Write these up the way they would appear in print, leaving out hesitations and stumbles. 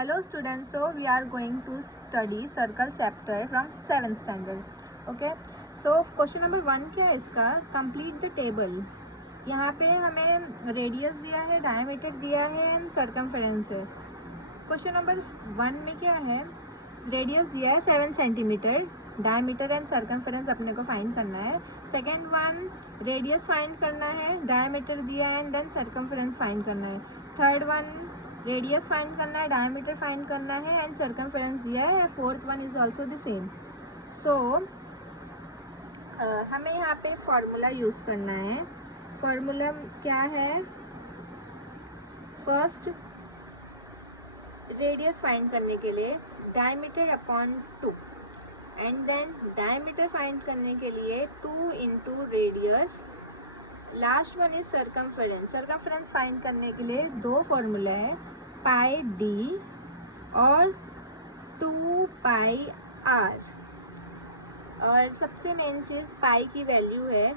Hello students, so we are going to study circle chapter from 7th standard. Okay, so question number 1 क्या है इसका, complete the table. यहाँ पे हमें radius दिया है, डायमीटर दिया है एंड सर्कमफेरेंस है. क्वेश्चन नंबर 1 में क्या है, रेडियस दिया है 7 सेंटीमीटर, डायमीटर एंड सर्कमफेरेंस अपने को फाइंड करना है. सेकेंड वन रेडियस फाइंड करना है, डायमीटर दिया है एंड देन सर्कमफेरेंस फाइंड करना है. थर्ड वन रेडियस फाइंड करना है, डायमीटर फाइंड करना है एंड सर्कमफेरेंस दिया है. Fourth one is also the same. So हमें यहाँ पे फॉर्मूला यूज करना है. फॉर्मूला क्या है, फर्स्ट रेडियस फाइंड करने के लिए diameter upon 2 and then diameter find करने के लिए 2 into radius. Last one is circumference. Circumference find करने के लिए दो फॉर्मूला है, पाई डी और 2 पाई आर. और सबसे मेन चीज़ पाई की वैल्यू है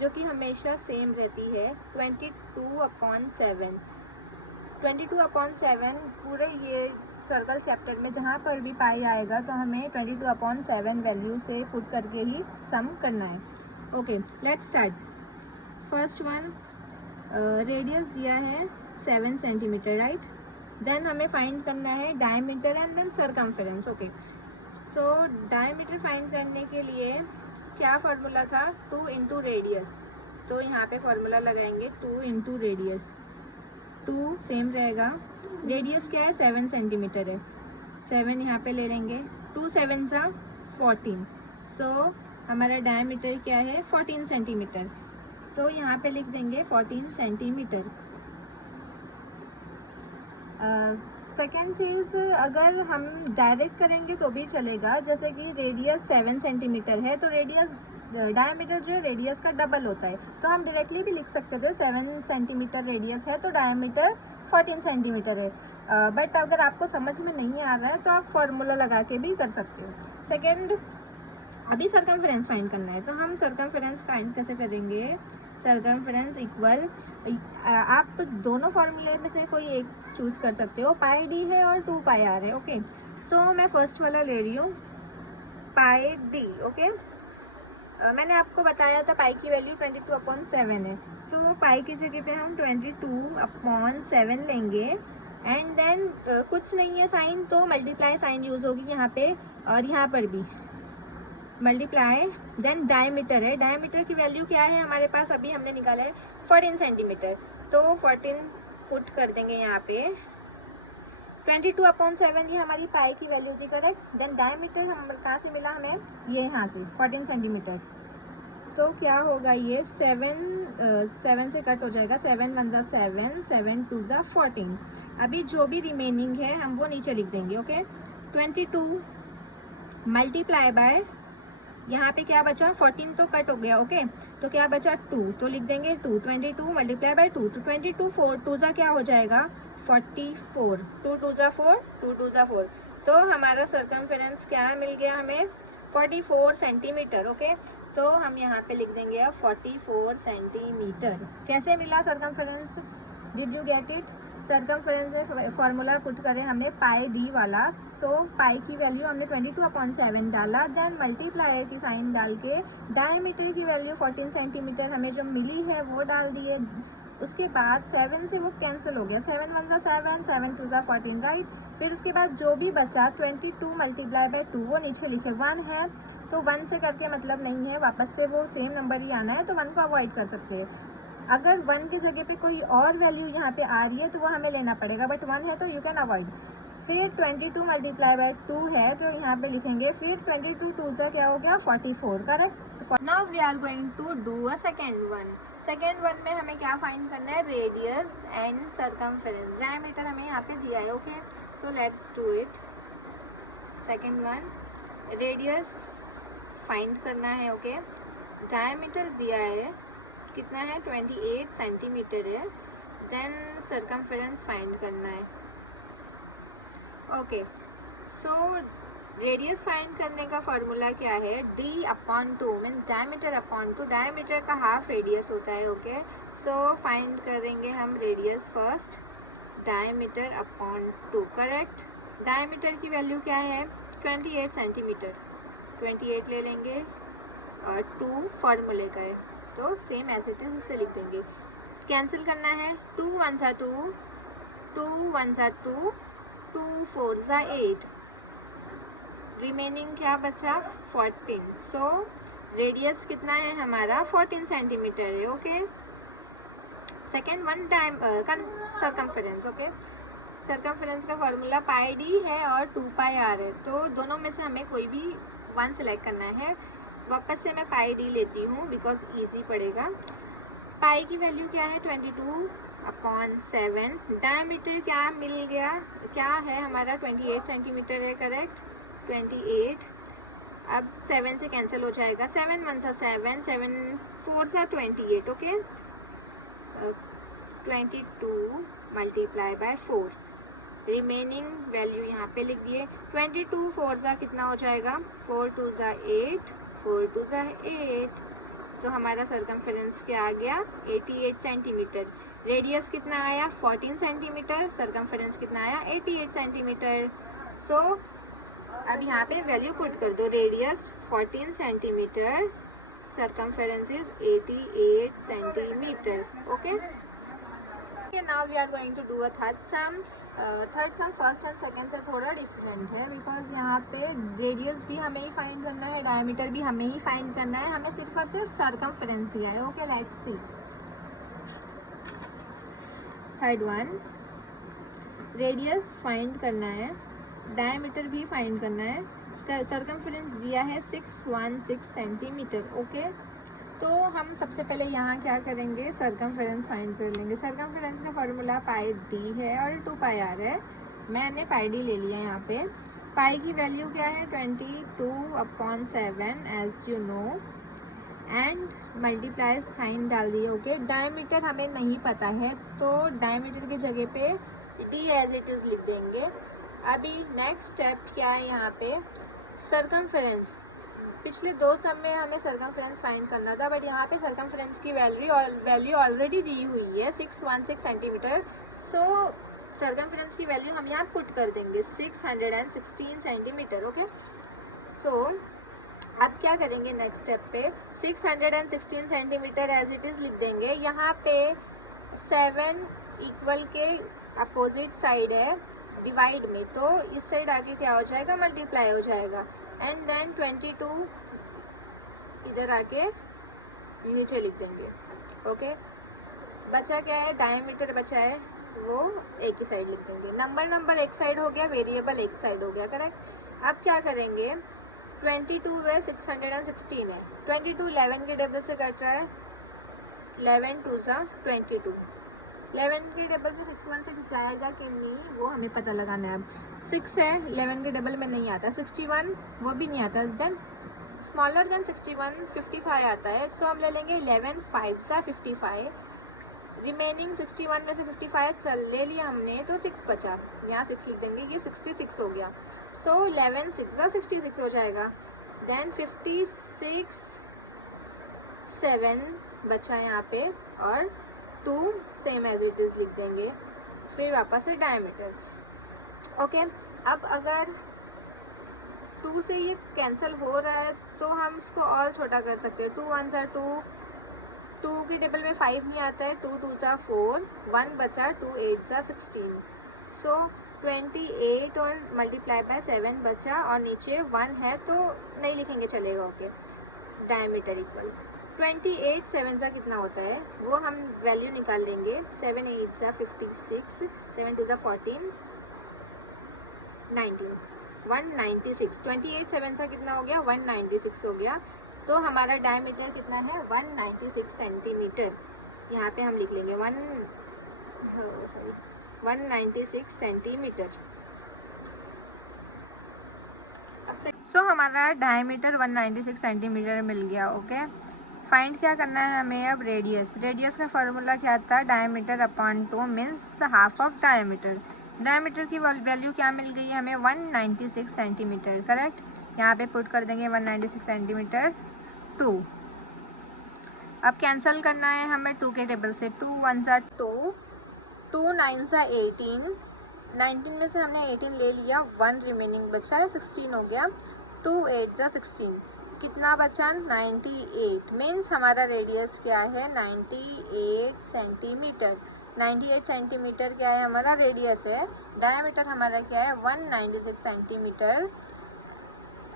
जो कि हमेशा सेम रहती है, 22/7. 22/7 पूरे ये सर्कल चैप्टर में जहाँ पर भी पाई आएगा तो हमें 22/7 वैल्यू से पुट करके ही सम करना है. Okay, let's start. First one radius दिया है 7 सेंटीमीटर, राइट. देन हमें फाइंड करना है diameter and then circumference. Okay, so diameter find करने के लिए क्या फार्मूला था, 2 इंटू रेडियस. तो यहाँ पे फार्मूला लगाएंगे 2 इंटू रेडियस. 2 सेम रहेगा, रेडियस क्या है 7 सेंटीमीटर है, 7 यहाँ पे ले लेंगे, 2 7 सा 14. सो हमारा डायमीटर क्या है 14 सेंटीमीटर, तो यहाँ पे लिख देंगे 14 सेंटीमीटर. सेकेंड चीज़, अगर हम डायरेक्ट करेंगे तो भी चलेगा, जैसे कि रेडियस 7 सेंटीमीटर है तो रेडियस डायमीटर जो है रेडियस का डबल होता है, तो हम डायरेक्टली भी लिख सकते थे 7 सेंटीमीटर रेडियस है तो डायमीटर 14 सेंटीमीटर है. बट अगर आपको समझ में नहीं आ रहा है तो आप फॉर्मूला लगा के भी कर सकते हो. सेकेंड, अभी सर्कमफेरेंस फाइंड करना है, तो हम सर्कमफेरेंस फाइंड कैसे करेंगे. सर्कमफेरेंस इक्वल, आप दोनों फॉर्मूले में से कोई एक चूज कर सकते हो, पाई डी है और 2 पाई आर है. ओके, सो मैं फर्स्ट वाला ले रही हूँ, पाई डी. ओके, मैंने आपको बताया था पाई की वैल्यू 22/7 है, तो पाई की जगह पे हम 22/7 लेंगे एंड देन कुछ नहीं है साइन, तो मल्टीप्लाई साइन यूज होगी यहाँ पे और यहाँ पर भी मल्टीप्लाई. देन डायमीटर है, डायमीटर की वैल्यू क्या है हमारे पास, अभी हमने निकाला है 14 सेंटीमीटर, तो 14 पुट कर देंगे यहाँ पे. 22/7 ये हमारी पाई की वैल्यू थी, करेक्ट. देन डायमीटर हम कहाँ से मिला हमें, ये यहाँ से 14 सेंटीमीटर. तो क्या होगा ये 7 से कट हो जाएगा, 7 1 ज़ा 7, 7 2 ज़ा 14. अभी जो भी रिमेनिंग है हम वो नीचे लिख देंगे. ओके, 22 मल्टीप्लाई बाय, यहाँ पे क्या बचा 14 तो कट हो गया. ओके, तो क्या बचा 2, तो लिख देंगे 2. 22 मल्टीप्लाई बाय 2, तो 22 4 2 ज़ा क्या हो जाएगा 44, 2 2 ज़ा 4, 2 2 ज़ा 4. तो हमारा सर्कमफेरेंस क्या मिल गया हमें 44 सेंटीमीटर. ओके, तो हम यहाँ पे लिख देंगे अब 44 सेंटीमीटर. कैसे मिला circumference, did you get it. Circumference में फॉर्मूला पुट करें हमने पाई डी वाला. सो पाई की वैल्यू हमने 22/7 डाला, देन मल्टीप्लाई की साइन डाल के डायमीटर की वैल्यू 14 सेंटीमीटर हमें जो मिली है वो डाल दिए. उसके बाद 7 से वो कैंसिल हो गया, 7 1 ज़ा 7, 7 2 ज़ा 14, राइट. फिर उसके बाद जो भी बचा 22 मल्टीप्लाई बाय 2 वो नीचे लिखे. 1 है तो 1 से करके मतलब नहीं है, वापस से वो सेम नंबर ही आना है, तो 1 को अवॉइड कर सकते हैं. अगर 1 की जगह पे कोई और वैल्यू यहाँ पे आ रही है तो वो हमें लेना पड़ेगा, बट 1 है तो यू कैन अवॉइड. फिर 22 मल्टीप्लाई बाय 2 है तो यहाँ पे लिखेंगे, फिर 22 2 से क्या हो गया 44, correct. Now we are going to do a second one. Second one में हमें क्या फाइंड करना है, रेडियस एंड सर्कमफेरेंस. डायमीटर हमें यहाँ पे दिया है. Okay, so let's do it. Second one, radius find करना है. ओके, डायमीटर दिया है कितना है 28 सेंटीमीटर है, देन सर्कमफेरेंस फाइंड करना है. ओके, सो रेडियस फाइंड करने का फॉर्मूला क्या है, d/2 means diameter upon 2. Diameter का हाफ रेडियस होता है. ओके, सो फाइंड करेंगे हम radius first, diameter upon 2, correct. Diameter की वैल्यू क्या है 28 सेंटीमीटर, 28 ले लेंगे और 2 फॉर्मूले का है तो सेम एज इट इज इसे लिख देंगे। कैंसिल करना है, 2 1 2, 2 1 2, 2 4 8, रिमेनिंग क्या बचा 14। सो रेडियस कितना है हमारा 14 सेंटीमीटर है। Okay, second one time circumference. Okay, circumference का फॉर्मूला पाई डी है और 2 पाई आर है, तो दोनों में से हमें कोई भी वन सिलेक्ट करना है। वापस से मैं पाई डी लेती हूँ बिकॉज इजी पड़ेगा। पाई की वैल्यू क्या है 22/7। डायमीटर क्या मिल गया, क्या है हमारा 28 सेंटीमीटर है, करेक्ट 28। अब 7 से कैंसिल हो जाएगा, 7 1 7, 7 4 28। Okay, 22 multiply by 4, remaining value यहाँ पे लिख दिए। 22 4 कितना हो जाएगा 4 2 8, 4 2 8, तो हमारा सर्कमफेरेंस क्या आ गया 88 सेंटीमीटर। रेडियस कितना आया 14 सेंटीमीटर, सर्कमफेरेंस कितना आया 88 सेंटीमीटर। सो अब यहाँ पे वैल्यू पुट कर दो, radius 14 centimetre, circumference is 88 centimetre. Okay, now we are going to do a third sum. Third sum first and second से थोड़ा डिफरेंट है बिकॉज यहाँ पे रेडियस भी हमें ही फाइंड करना है, डायमीटर भी हमें ही फाइंड करना है, हमें सिर्फ और सिर्फ सर्कमफेरेंस दिया है। Okay, let's see third one. Radius find करना है, डायमीटर भी फाइंड करना है, सर्कमफेरेंस दिया है 616 सेंटीमीटर। ओके, तो हम सबसे पहले यहाँ क्या करेंगे सर्कमफेरेंस फाइंड कर लेंगे। सर्कमफेरेंस का फॉर्मूला पाई डी है और 2 पाई आर है, मैंने पाई डी ले लिया यहाँ पे। पाई की वैल्यू क्या है 22/7 as you know, and multiply sign डाल दिए। ओके, डायमीटर हमें नहीं पता है तो डायमीटर की जगह पे डी एज इट इज लिख देंगे। अभी नेक्स्ट स्टेप क्या है यहाँ पे सर्कमफेरेंस। पिछले दो सम में हमें सर्कमफेरेंस फाइंड करना था, बट यहाँ पे सर्कमफेरेंस की वैल्यू ऑलरेडी दी हुई है 616 सेंटीमीटर। सो सर्कमफेरेंस की वैल्यू हम यहाँ पुट कर देंगे 616 सेंटीमीटर। ओके, सो अब क्या करेंगे नेक्स्ट स्टेप पे 616 सेंटीमीटर एज इट इज लिख देंगे। यहाँ पे 7 इक्वल के अपोजिट साइड है डिवाइड में, तो इस साइड आगे क्या हो जाएगा मल्टीप्लाई हो जाएगा, एंड देन 22 इधर आके नीचे लिख देंगे। ओके, बचा क्या है डायमीटर बचा है वो एक ही साइड लिख देंगे। नंबर एक साइड हो गया, वेरिएबल एक साइड हो गया, करेक्ट। अब क्या करेंगे 22 है 616 है, 22 11 के डबल से कट रहा है, 11 2 22, 11 के डबल से 61 से खिंचाएगा कि नहीं वो हमें पता लगाना है। अब 6 है 11 के डबल में नहीं आता, 61 वो भी नहीं आता, देन स्मॉलर देन 61 55 आता है, सो हम ले लेंगे 11 5 55, रिमेनिंग 61 में से 55 चल ले लिया हमने तो 6 बचा, यहाँ 6 लिख देंगे, ये 66 हो गया। सो 11 6 66 हो जाएगा, देन 56 7 बचा यहाँ पे और 2 सेम एज इट इज लिख देंगे, फिर वापस से डायमीटर। ओके, अब अगर 2 से ये कैंसिल हो रहा है तो हम इसको और छोटा कर सकते हैं। 2 1 2, 2 के टेबल में 5 नहीं आता है, 2 2 4, 1 बचा, 2 8 16, सो 28 और मल्टीप्लाई बाय 7 बचा और नीचे 1 है तो नहीं लिखेंगे चलेगा। ओके, डायमीटर इक्वल 28 7 का कितना होता है वो हम वैल्यू निकाल लेंगे, 7 8 56, 7 2 14, 19, 196, 28 7 का कितना हो गया 196 हो गया, तो हमारा डायमीटर कितना है 196 सेंटीमीटर। यहाँ पे हम लिख लेंगे 196 सेंटीमीटर। सो हमारा डायमीटर 196 सेंटीमीटर मिल गया। ओके, फाइंड क्या करना है हमें अब रेडियस। रेडियस का फॉर्मूला क्या था diameter upon 2 means half of diameter. Diameter की वैल्यू क्या मिल गई हमें 196 सेंटीमीटर, करेक्ट। यहाँ पे पुट कर देंगे 196 सेंटीमीटर 2। अब कैंसिल करना है हमें 2 के टेबल से, 2 1 2, 2 9 18, 19 में से हमने 18 ले लिया, 1 रिमेनिंग बचा है, 16 हो गया। 2 8 जा 16, कितना बचा? 98। मीन्स हमारा रेडियस क्या है? 98 सेंटीमीटर। 98 सेंटीमीटर क्या है? हमारा रेडियस है। डायमीटर हमारा क्या है? 196 सेंटीमीटर।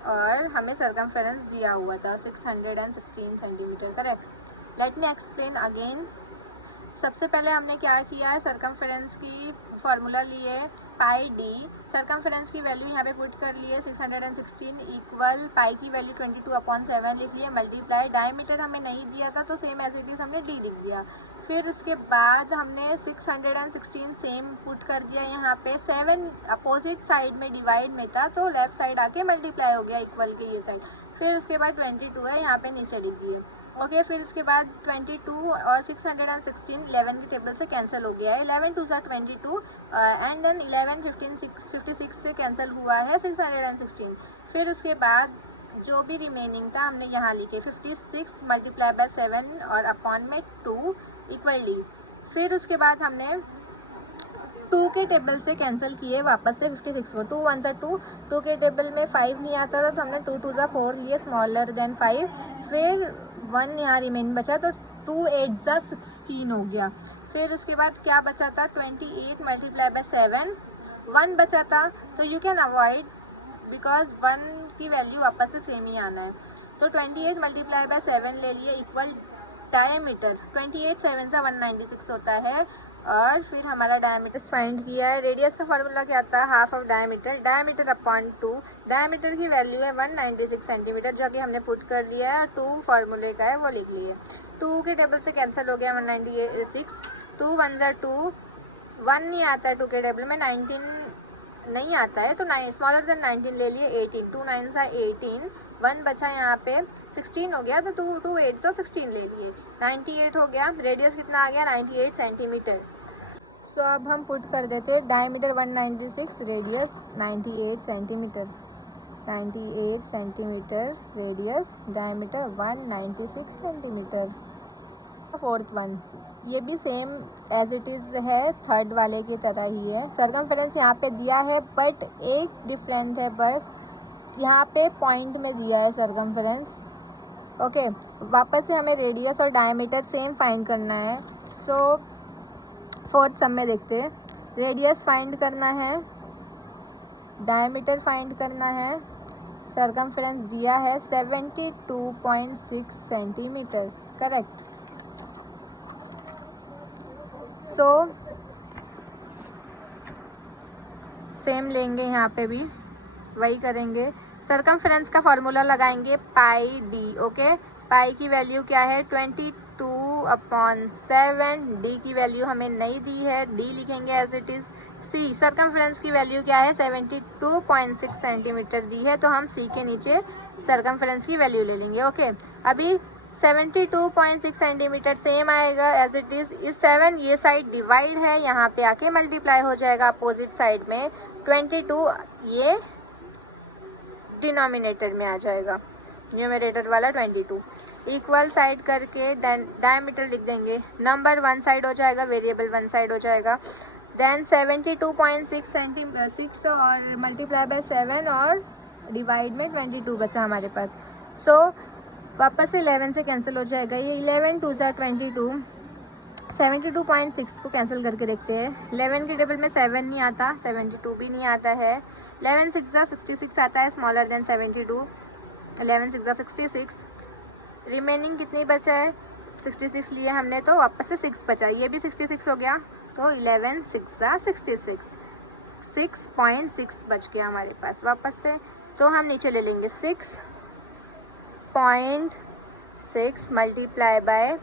और हमें सरकमफेरेंस दिया हुआ था 616 centimetre, correct. Let me explain again. सबसे पहले हमने क्या किया है? सरकमफेरेंस की फॉर्मूला लिए पाई डी। सरकमफेरेंस की वैल्यू यहाँ पे पुट कर लिए 616 इक्वल पाई की वैल्यू 22/7 लिख लिए, मल्टीप्लाई डायमीटर हमें नहीं दिया था तो सेम एज इट इज हमने डी लिख दिया। फिर उसके बाद हमने 616 सेम पुट कर दिया यहाँ पे, 7 अपोजिट साइड में डिवाइड में था तो लेफ्ट साइड आके मल्टीप्लाई हो गया इक्वल के ये साइड। फिर उसके बाद 22 है यहाँ पे नीचे लिख दिए, ओके। फिर उसके बाद 22 और 616 11 की टेबल से कैंसिल हो गया है, 11 2 22 एंड देन 11 15 56 से कैंसिल हुआ है 616। फिर उसके बाद जो भी रिमेनिंग था हमने यहाँ लिखे 56 मल्टीप्लाई बाय 7 और अपॉन में 2 इक्वली। फिर उसके बाद हमने 2 के टेबल से कैंसिल किए वापस से 56 को, 2 1 2, 2 के टेबल में 5 नहीं आता था तो हमने 2 2 4 लिए स्मॉलर देन 5। फिर 1 यहाँ रिमेन बचा तो 2 8 16 हो गया। फिर उसके बाद क्या बचा था? 28 मल्टीप्लाई बाय 7, 1 बचा था तो यू कैन अवॉइड बिकॉज 1 की वैल्यू वापस से सेम ही आना है। तो 28 मल्टीप्लाई बाय 7 ले लिए इक्वल डायमीटर, 28 7 से 196 होता है। और फिर हमारा डायमीटर फाइंड किया है। रेडियस का फॉर्मूला क्या था? Half of diameter, diameter upon 2। Diameter की वैल्यू है 196 सेंटीमीटर जो कि हमने पुट कर लिया है, 2 फार्मूले का है वो लिख लिए। 2 के टेबल से कैंसिल हो गया 196, 2 1 2, 1 नहीं आता है 2 के टेबल में, 19 नहीं आता है तो 9 स्मॉलर देन 19 ले लिए, 18, 2 9 18, 1 बचा यहाँ पे 16 हो गया तो 2 8 से 16 ले लिए, 98 हो गया। रेडियस कितना आ गया? 98 सेंटीमीटर। सो अब हम पुट कर देते diameter 196, radius 98 centimetre, 98 centimetre radius, diameter 196 centimetre. Fourth one ये भी सेम एज इट इज़ है, थर्ड वाले की तरह ही है। सरकमफेरेंस यहाँ पे दिया है बट एक डिफरेंट है, बस यहाँ पे पॉइंट में दिया है सरकमफेरेंस, ओके। वापस से हमें रेडियस और डायमीटर सेम फाइंड करना है। सो फोर्थ सम में देखते हैं, रेडियस फाइंड करना है, डायमीटर फाइंड करना है, सरकमफेरेंस दिया है 72.6 सेंटीमीटर, करेक्ट। सो सेम लेंगे, यहाँ पे भी वही करेंगे। सरकमफेरेंस का फॉर्मूला लगाएंगे पाई डी, ओके। पाई की वैल्यू क्या है? 22/7, डी की वैल्यू हमें नहीं दी है, डी लिखेंगे as it is. C circumference की वैल्यू क्या है? 72.6 सेंटीमीटर दी है तो हम सी के नीचे सरकमफेरेंस की वैल्यू ले लेंगे, ओके। अभी 72.6 सेंटीमीटर सेम आएगा एज इट इज। इस 7 ये साइड डिवाइड है, यहाँ पे आके मल्टीप्लाई हो जाएगा अपोजिट साइड में, 22 ये डिनोमिनेटर में आ जाएगा, न्यूमरेटर वाला 22 इक्वल साइड करके डायमीटर लिख देंगे। नंबर 1 साइड हो जाएगा, वेरिएबल 1 साइड हो जाएगा। देन 72.6 सेंटीमीटर और मल्टीप्लाई बाय 7 और डिवाइड में 22 बचा हमारे पास। सो वापस से 11 से कैंसिल हो जाएगा, ये 11 2 22, 72.6 को कैंसिल करके देखते हैं। 11 के टेबल में 7 नहीं आता, 72 भी नहीं आता है, 11 6 66 आता है स्मॉलर देन 72, 11 6 66। रिमेनिंग कितनी बचा है? 66 लिए हमने तो वापस से 6 बचा, ये भी 66 हो गया तो 11 6 66, 6.6 बच गया हमारे पास वापस से। तो हम नीचे ले लेंगे 6.6 multiply by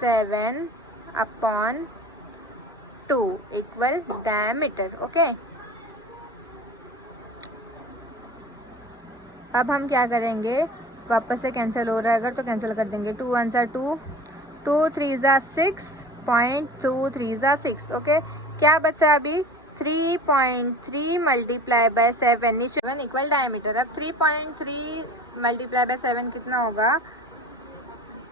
7/2 equal diameter, okay. अब हम क्या करेंगे? वापस से कैंसिल हो रहा है अगर तो कैंसिल कर देंगे, 2 1 2, 2 3 6.2 3 6, ओके। क्या बचा अभी? 3.3 मल्टीप्लाई बाय 7 नीचे 7 इक्वल डायमीटर। अब 3.3 मल्टीप्लाई बाय 7 कितना होगा?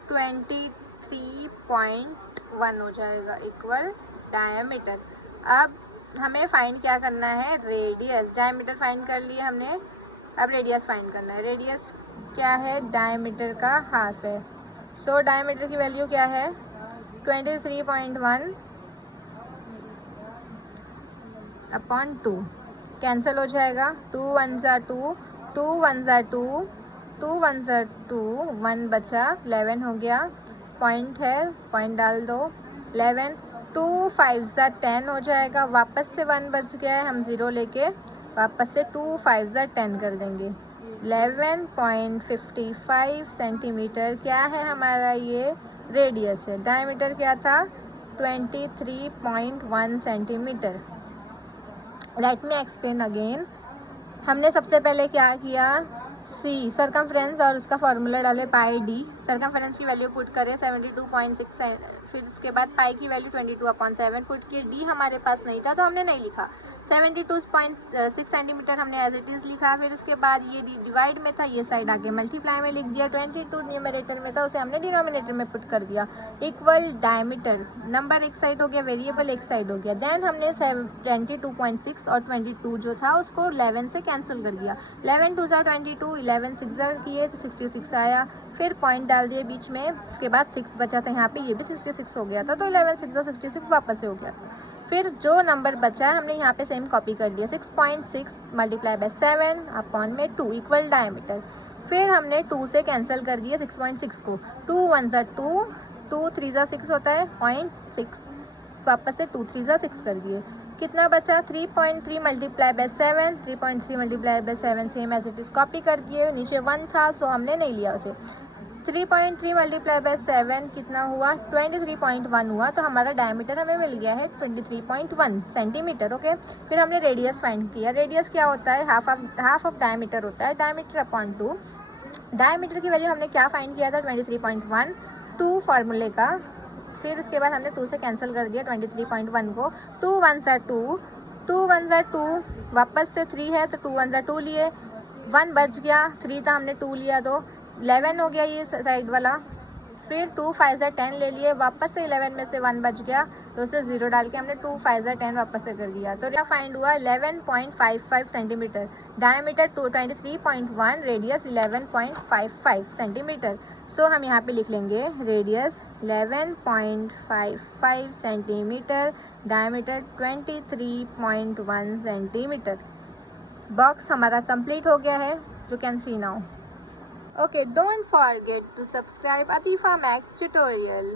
23.1 हो जाएगा इक्वल डायमीटर। अब हमें फाइंड क्या करना है, रेडियस। डायमीटर फाइंड कर लिए हमने, अब रेडियस फाइंड करना है। रेडियस क्या है, डायमीटर का हाफ है। सो डायमीटर की वैल्यू क्या है, 23.1 अपॉन 2, कैंसिल हो जाएगा। 2 1 ज़ा 2, 2 1 ज़ा 2, 2 1 ज़ा 2, 1 बचा, 11 हो गया। पॉइंट है, पॉइंट डाल दो। 11, 2 5 ज़ा 10 हो जाएगा। वापस से 1 बच गया है, हम 0 लेके वापस से 2 5 ज़ा 10 कर देंगे। 11.55 सेंटीमीटर क्या है हमारा, ये रेडियस है। डायमीटर क्या था, 23.1 centimetre. Let me explain again. हमने सबसे पहले क्या किया, सी सरकमफ्रेंस और उसका फॉर्मूला डाले पाई डी। सरकमफ्रेंस की वैल्यू पुट करें 72.6, फिर उसके बाद पाई की वैल्यू 22/7 पुट किए। डी हमारे पास नहीं था तो हमने नहीं लिखा। 72.6 सेंटीमीटर हमने एज इट इज़ लिखा। फिर उसके बाद ये डी डिवाइड में था, ये साइड आके मल्टीप्लाई में लिख दिया। 22 न्यूमरेटर में था, उसे हमने डिनोमिनेटर में पुट कर दिया। इक्वल डायमीटर, नंबर एक साइड हो गया, वेरिएबल एक साइड हो गया। देन हमने 22.6 और 22 जो था उसको 11 से कैंसिल कर दिया। 11 2 ज़ा 22, 11 6 ज़ा किए तो 66 आया। फिर पॉइंट डाल दिए बीच में, उसके बाद 6 बचा था यहाँ पे, ये भी 66 हो गया था। तो 11 6 ज़ा 66 वापस से हो गया था। फिर जो नंबर बचा है हमने यहाँ पे सेम कॉपी कर लिया। 6.6 मल्टीप्लाई बाय 7 अपॉन में 2 इक्वल डायमीटर। फिर हमने 2 से कैंसिल कर दिया 6.6 को। 2 1 ज़ा 2, 2 3 ज़ा 6 होता है 0.6, वापस से 2 3 ज़ा 6 कर दिए। कितना बचा, 3.3 multiply by 7, 3.3 multiply by 7 same as it is copy कर दिए। नीचे 1 था सो हमने नहीं लिया उसे। 3.3 मल्टीप्लाई बाय 7 कितना हुआ, 23.1 हुआ। तो हमारा डायमीटर हमें मिल गया है 23.1 सेंटीमीटर। ओके, फिर हमने रेडियस फाइंड किया। रेडियस क्या होता है, हाफ ऑफ डायमीटर होता है, डायमीटर अपॉन 2। डायमीटर की वैल्यू हमने क्या फाइंड किया था, 23.1, 2 फार्मूले का। फिर उसके बाद हमने 2 से कैंसिल कर दिया 23.1 को। 2 1 ज़ा 2, 2 1 ज़ा 2, वापस से 3 है तो 2 1 ज़ा 2 लिए, 1 बच गया, 3 था हमने 2 लिया तो 11 हो गया ये साइड वाला। फिर 2 5 ज़ा 10 ले लिए, वापस से 11 में से 1 बच गया तो उसे 0 डाल के हमने 2 5 ज़ा 10 वापस से कर दिया। तो क्या फाइंड हुआ, 11.55 centimetre. Diameter 23.1, radius 11.55 centimetre. So हम यहाँ पे लिख लेंगे radius 11.55 centimetre, diameter 23.1 centimetre. Box हमारा कंप्लीट हो गया है, you can see now. Okay, don't forget to subscribe Atifa Max tutorial.